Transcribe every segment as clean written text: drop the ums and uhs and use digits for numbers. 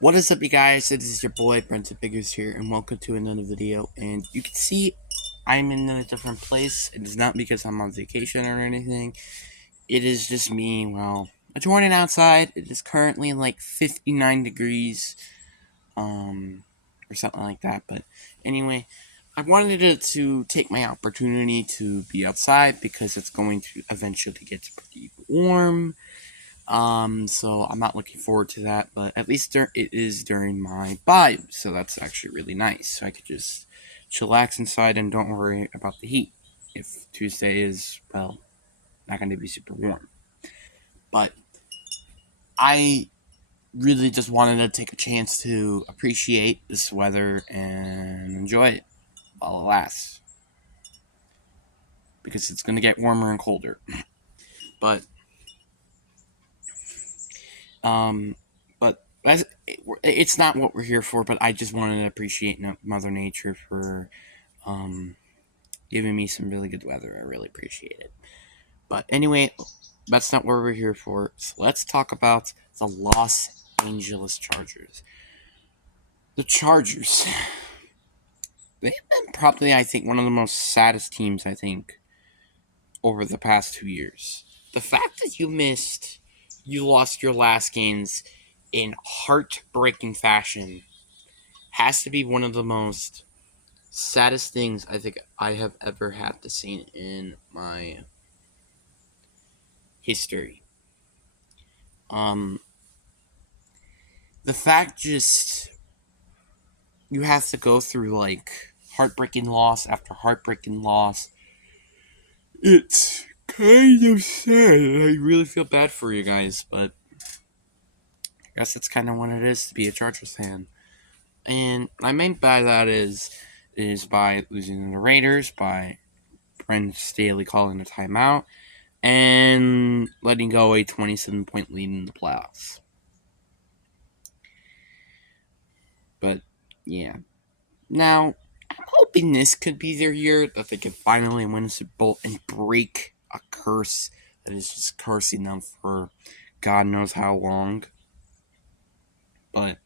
What is up, you guys? It is your boy Brenton Figures here, and welcome to another video. And you can see I'm in a different place. It is not because I'm on vacation or anything. It is just me. Well, it's morning outside. It is currently like 59 degrees, or something like that. But anyway, I wanted to take my opportunity to be outside because it's going to eventually get pretty warm. So I'm not looking forward to that, but at least it is during my vibe, so that's actually really nice. So I could just chillax inside and don't worry about the heat. If Tuesday is, well, not going to be super warm. But I really just wanted to take a chance to appreciate this weather and enjoy it while it lasts. Because it's going to get warmer and colder. But Um, but it's not what we're here for. But I just wanted to appreciate Mother Nature for um, giving me some really good weather. I really appreciate it. But anyway, that's not what we're here for. So let's talk about the Los Angeles Chargers. The Chargers. They've been probably, I think, one of the most saddest teams, I think, over the past 2 years. The fact that you lost your last games in heartbreaking fashion has to be one of the most saddest things I think I have ever had to see in my history. Um, the fact just you have to go through like heartbreaking loss after heartbreaking loss. It's kind of sad. I really feel bad for you guys, but I guess it's kind of what it is to be a Chargers fan. And I mean by that is by losing to the Raiders, by Brent Staley calling a timeout, and letting go a 27-point lead in the playoffs. But yeah, now I'm hoping this could be their year, that they could finally win a Super Bowl and break a curse that is just cursing them for God knows how long. But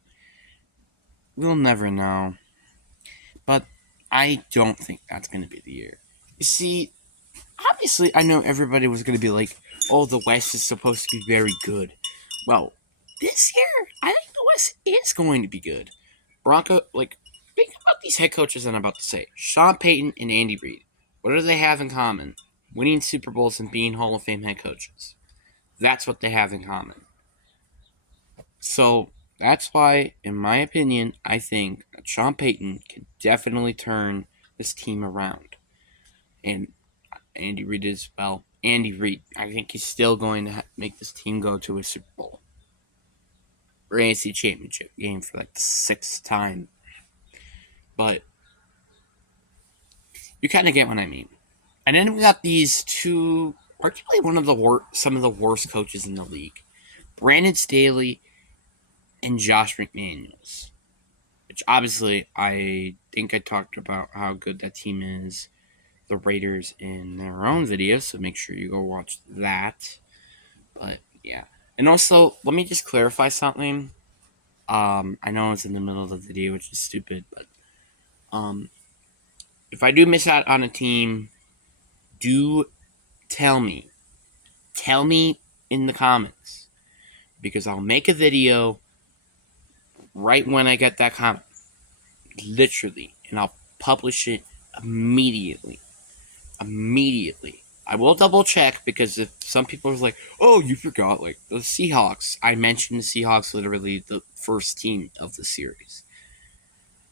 we'll never know. But I don't think that's going to be the year. You see, obviously, I know everybody was going to be like, oh, the West is supposed to be very good. Well, this year, I think the West is going to be good. Think about these head coaches I'm about to say. Sean Payton and Andy Reid. What do they have in common? Winning Super Bowls and being Hall of Fame head coaches. That's what they have in common. So, that's why, in my opinion, I think that Sean Payton can definitely turn this team around. And Andy Reid is, well, Andy Reid. I think he's still going to make this team go to a Super Bowl or AFC Championship game for like the sixth time. But you kind of get what I mean. And then we got these two, arguably some of the worst coaches in the league, Brandon Staley and Josh McDaniels. Which obviously I think I talked about how good that team is, the Raiders, in their own video. So make sure you go watch that. But yeah. And also, let me just clarify something. I know it's in the middle of the video, which is stupid, but um, if I do miss out on a team, do tell me. Tell me in the comments because I'll make a video right when I get that comment, literally, and I'll publish it immediately. Immediately. I will double check because if some people are like, "Oh, you forgot," like the Seahawks. I mentioned the Seahawks literally the first team of the series,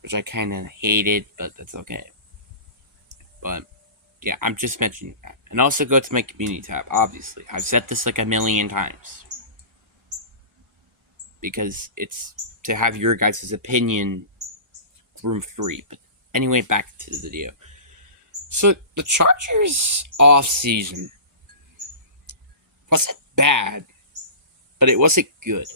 which I kind of hated, but that's okay. But yeah, I'm just mentioning that. And also go to my community tab, obviously. I've said this like a million times. Because it's to have your guys' opinion room free. But anyway, back to the video. So the Chargers off season wasn't bad, but it wasn't good.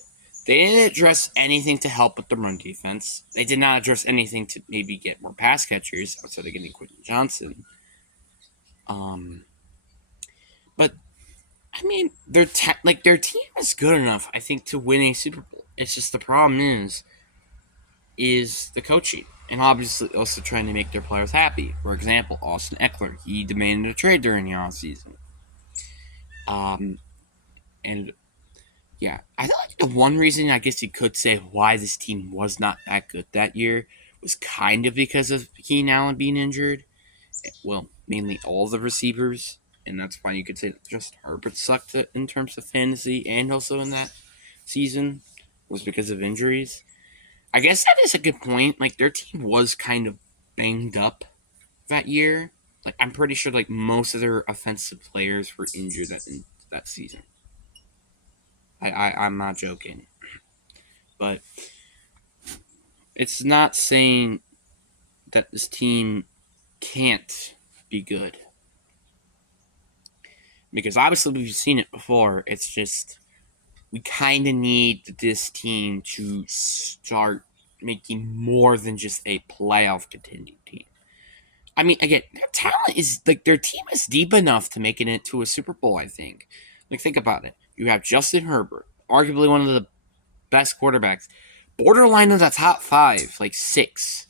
They didn't address anything to help with the run defense. They did not address anything to maybe get more pass catchers outside of getting Quentin Johnson. But I mean, their team is good enough, I think, to win a Super Bowl. It's just the problem is the coaching, and obviously also trying to make their players happy. For example, Austin Eckler, he demanded a trade during the offseason. Um, and yeah, I feel like the one reason I guess you could say why this team was not that good that year was kind of because of Keenan Allen being injured. Well, mainly all the receivers, and that's why you could say that just Herbert sucked in terms of fantasy and also in that season was because of injuries. I guess that is a good point. Like their team was kind of banged up that year. Like I'm pretty sure like most of their offensive players were injured that season. I'm not joking, but it's not saying that this team can't be good because obviously we've seen it before. It's just we kind of need this team to start making more than just a playoff contending team. I mean, again, their talent is like their team is deep enough to make it into a Super Bowl. I think. Like, think about it. You have Justin Herbert, arguably one of the best quarterbacks, borderline of the top five, like six.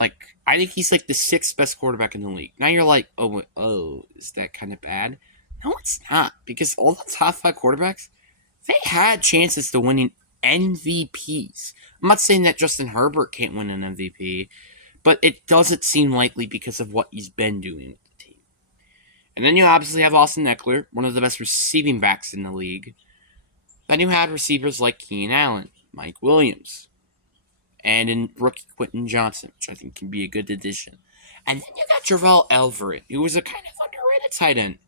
Like, I think he's like the sixth best quarterback in the league. Now you're like, oh, is that kind of bad? No, it's not because all the top five quarterbacks they had chances to winning MVPs. I'm not saying that Justin Herbert can't win an MVP, but it doesn't seem likely because of what he's been doing with the team. And then you obviously have Austin Eckler, one of the best receiving backs in the league. Then you have receivers like Keenan Allen, Mike Williams, and in rookie Quentin Johnson, which I think can be a good addition. And then you got Gervell Everett, who was a kind of underrated tight end.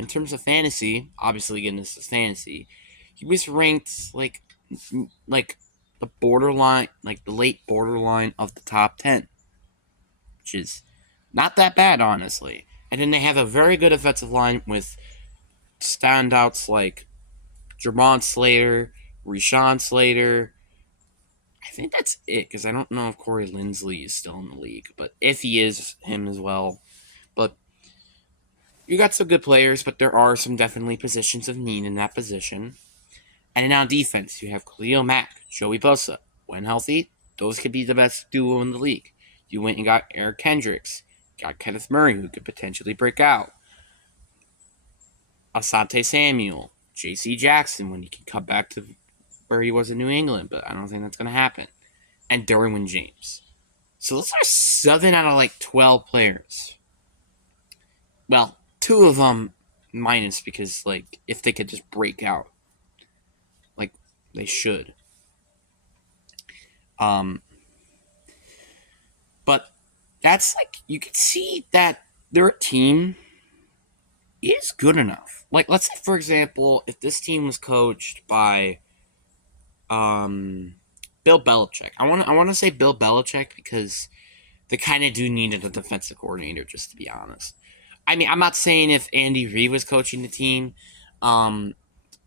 In terms of fantasy, obviously again this is fantasy. He was ranked like the borderline, like the late borderline of the top 10, which is not that bad, honestly. And then they have a very good offensive line with standouts like Jermon Slater, Rashawn Slater. I think that's it because I don't know if Corey Linsley is still in the league, but if he is, him as well. But you got some good players, but there are some definitely positions of need in that position. And now defense, you have Khalil Mack, Joey Bosa. When healthy, those could be the best duo in the league. You went and got Eric Kendricks, got Kenneth Murray, who could potentially break out. Asante Samuel, J.C. Jackson, when he can come back to where he was in New England, but I don't think that's going to happen. And Derwin James. So those are 7 out of like 12 players. Well, 2 of them minus because like if they could just break out, like they should. But that's like you can see that their team is good enough. Like let's say for example, if this team was coached by Bill Belichick. I want to say Bill Belichick because they kind of do need a defensive coordinator, just to be honest. I mean, I'm not saying if Andy Reid was coaching the team,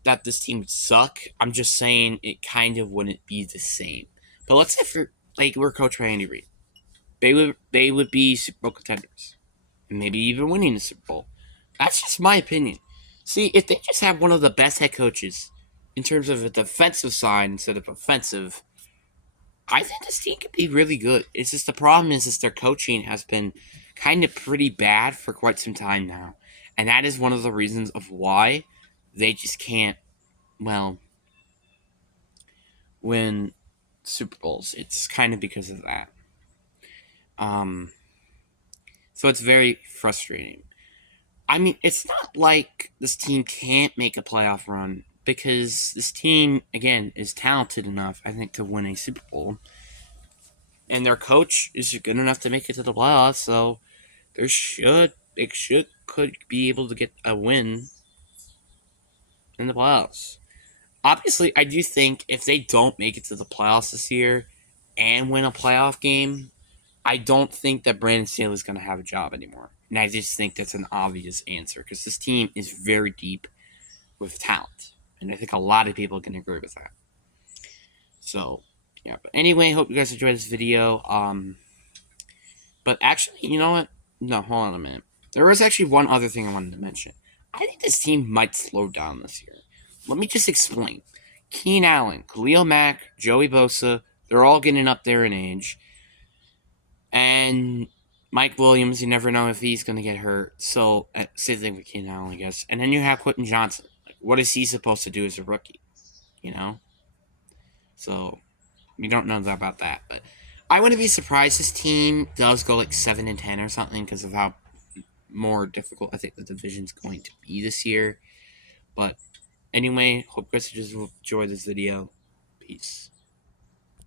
that this team would suck. I'm just saying it kind of wouldn't be the same. But let's say for like we're coached by Andy Reid, they would be Super Bowl contenders, and maybe even winning the Super Bowl. That's just my opinion. See, if they just have one of the best head coaches in terms of a defensive side instead of offensive, I think this team could be really good. It's just the problem is their coaching has been kind of pretty bad for quite some time now. And that is one of the reasons of why they just can't, well, win Super Bowls. It's kind of because of that. Um, so it's very frustrating. I mean, it's not like this team can't make a playoff run because this team, again, is talented enough, I think, to win a Super Bowl. And their coach is good enough to make it to the playoffs, so could be able to get a win in the playoffs. Obviously, I do think if they don't make it to the playoffs this year and win a playoff game, I don't think that Brandon Staley is going to have a job anymore. And I just think that's an obvious answer because this team is very deep with talent. And I think a lot of people can agree with that. So, yeah. But anyway, hope you guys enjoyed this video. But actually, you know what? No, hold on a minute. There was actually one other thing I wanted to mention. I think this team might slow down this year. Let me just explain. Keenan Allen, Khalil Mack, Joey Bosa, they're all getting up there in age. And Mike Williams, you never know if he's going to get hurt. So, same thing with Keenan Allen, I guess. And then you have Quentin Johnson. Like, what is he supposed to do as a rookie? You know? So, we don't know about that. But I wouldn't be surprised this team does go like 7-10 or something because of how more difficult I think the division's going to be this year. But anyway, hope you guys just enjoy this video. Peace.